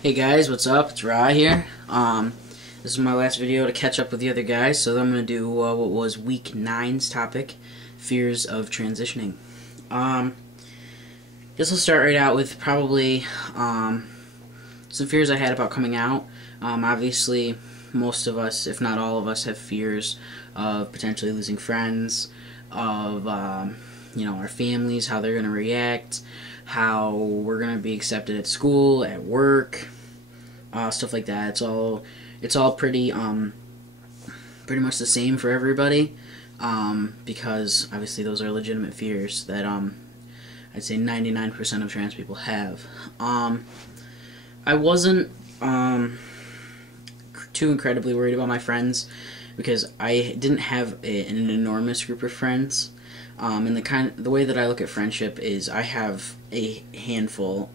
Hey guys, what's up? It's Ra here. This is my last video to catch up with the other guys, so I'm going to do what was week 9's topic, fears of transitioning. Guess I'll start right out with probably some fears I had about coming out. Obviously, most of us, if not all of us, have fears of potentially losing friends, of our families, how they're going to react, how we're going to be accepted at school, at work, stuff like that. It's all pretty much the same for everybody, because obviously those are legitimate fears that I'd say 99% of trans people have. I wasn't too incredibly worried about my friends because I didn't have an enormous group of friends. And the way that I look at friendship is I have a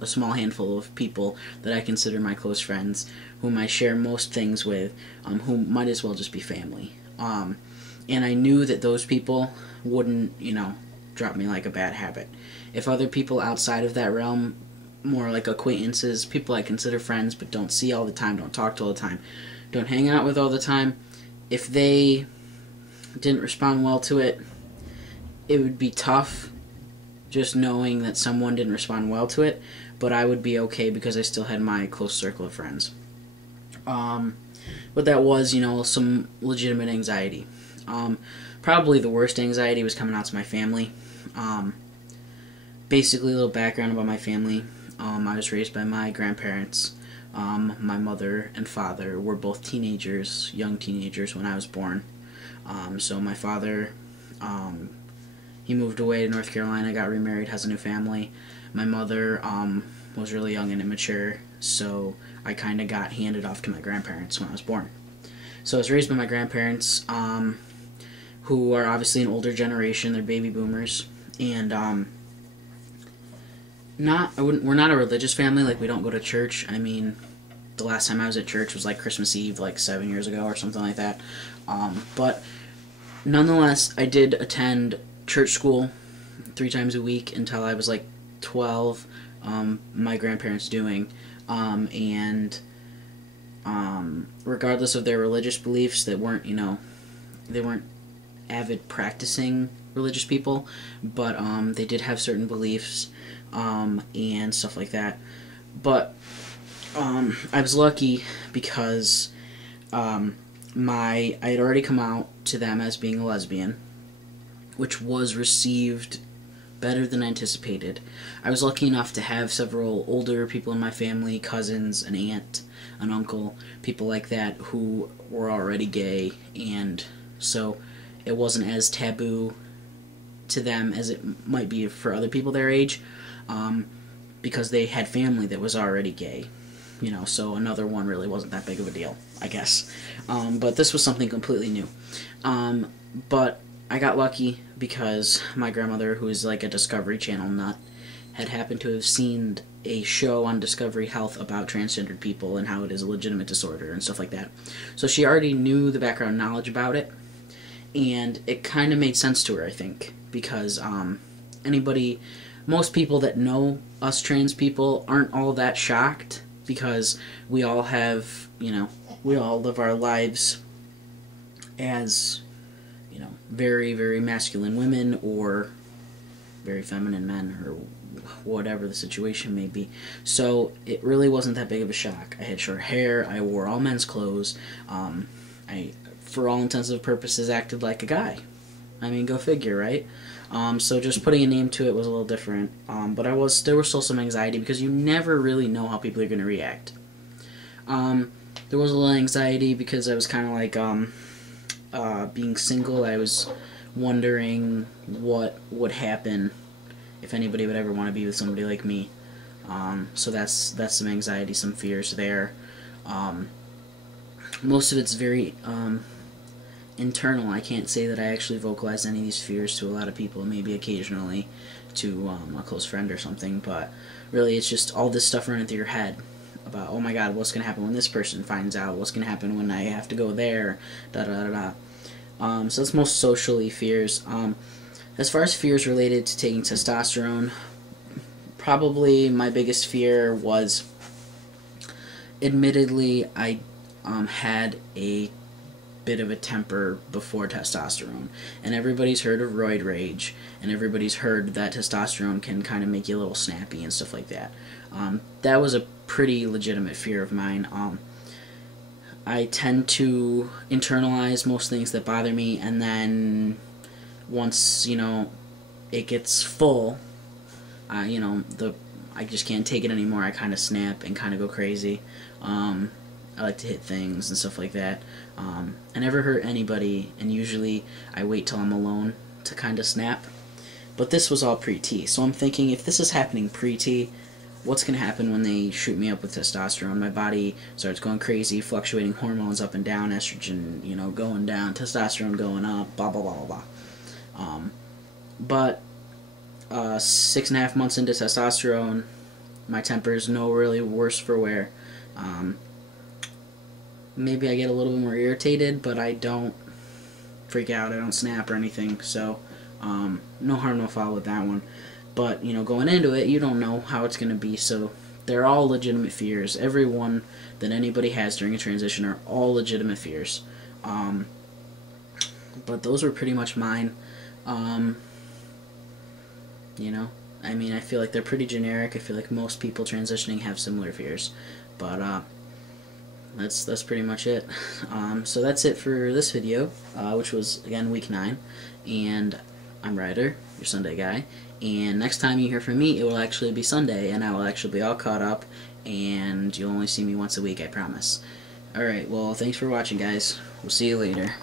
small handful of people that I consider my close friends, whom I share most things with, who might as well just be family. And I knew that those people wouldn't, drop me like a bad habit. If other people outside of that realm, more like acquaintances, people I consider friends but don't see all the time, don't talk to all the time, don't hang out with all the time, if they didn't respond well to it, it would be tough just knowing that someone didn't respond well to it, but I would be okay because I still had my close circle of friends. But that was, some legitimate anxiety. Probably the worst anxiety was coming out to my family. Basically, a little background about my family. I was raised by my grandparents. My mother and father were both young teenagers when I was born. So my father, he moved away to North Carolina, got remarried, has a new family. My mother was really young and immature, so I kind of got handed off to my grandparents when I was born. So I was raised by my grandparents, who are obviously an older generation. They're baby boomers, and we're not a religious family. Like, we don't go to church. I mean, the last time I was at church was like Christmas Eve, like 7 years ago or something like that. But nonetheless, I did attend church school 3 times a week until I was like 12. My grandparents doing, and regardless of their religious beliefs, they weren't avid practicing religious people, but they did have certain beliefs and stuff like that. But I was lucky because I had already come out to them as being a lesbian, which was received better than anticipated. I was lucky enough to have several older people in my family, cousins, an aunt, an uncle, people like that who were already gay, and so it wasn't as taboo to them as it might be for other people their age, because they had family that was already gay. So another one really wasn't that big of a deal, I guess. But this was something completely new. But I got lucky because my grandmother, who is like a Discovery Channel nut, had happened to have seen a show on Discovery Health about transgendered people and how it is a legitimate disorder and stuff like that. So she already knew the background knowledge about it, and it kind of made sense to her, I think, because most people that know us trans people aren't all that shocked, because we all have, we all live our lives as, very, very masculine women or very feminine men, or whatever the situation may be. So it really wasn't that big of a shock. I had short hair, I wore all men's clothes, I, for all intents and purposes, acted like a guy. I mean, go figure, right? So just putting a name to it was a little different, but there was still some anxiety because you never really know how people are going to react. There was a little anxiety because I was kind of like, being single, I was wondering what would happen if anybody would ever want to be with somebody like me. So that's some anxiety, some fears there. Most of it's very internal. I can't say that I actually vocalized any of these fears to a lot of people, maybe occasionally to a close friend or something, but really it's just all this stuff running through your head about, oh my god, what's going to happen when this person finds out, what's going to happen when I have to go there, da da da da. So that's most socially fears. As far as fears related to taking testosterone, probably my biggest fear was admittedly, I had a bit of a temper before testosterone, and everybody's heard of roid rage, and everybody's heard that testosterone can kind of make you a little snappy and stuff like that. That was a pretty legitimate fear of mine. I tend to internalize most things that bother me, and then once it gets full, I just can't take it anymore. I kind of snap and kind of go crazy. I like to hit things and stuff like that. I never hurt anybody, and usually I wait till I'm alone to kind of snap. But this was all pre-T, so I'm thinking, if this is happening pre-T, what's going to happen when they shoot me up with testosterone? My body starts going crazy, fluctuating hormones up and down, estrogen, going down, testosterone going up, blah, blah, blah, blah, blah. But 6.5 months into testosterone, my temper's no really worse for wear. Maybe I get a little bit more irritated, but I don't freak out, I don't snap or anything, so no harm, no foul with that one. But, going into it, you don't know how it's going to be, so they're all legitimate fears. Every one that anybody has during a transition are all legitimate fears. But those were pretty much mine. I mean, I feel like they're pretty generic. I feel like most people transitioning have similar fears. But, that's pretty much it. So that's it for this video, which was, again, week 9. And I'm Ryder, your Sunday guy. And next time you hear from me, it will actually be Sunday, and I will actually be all caught up, and you'll only see me once a week, I promise. Alright, well, thanks for watching, guys. We'll see you later.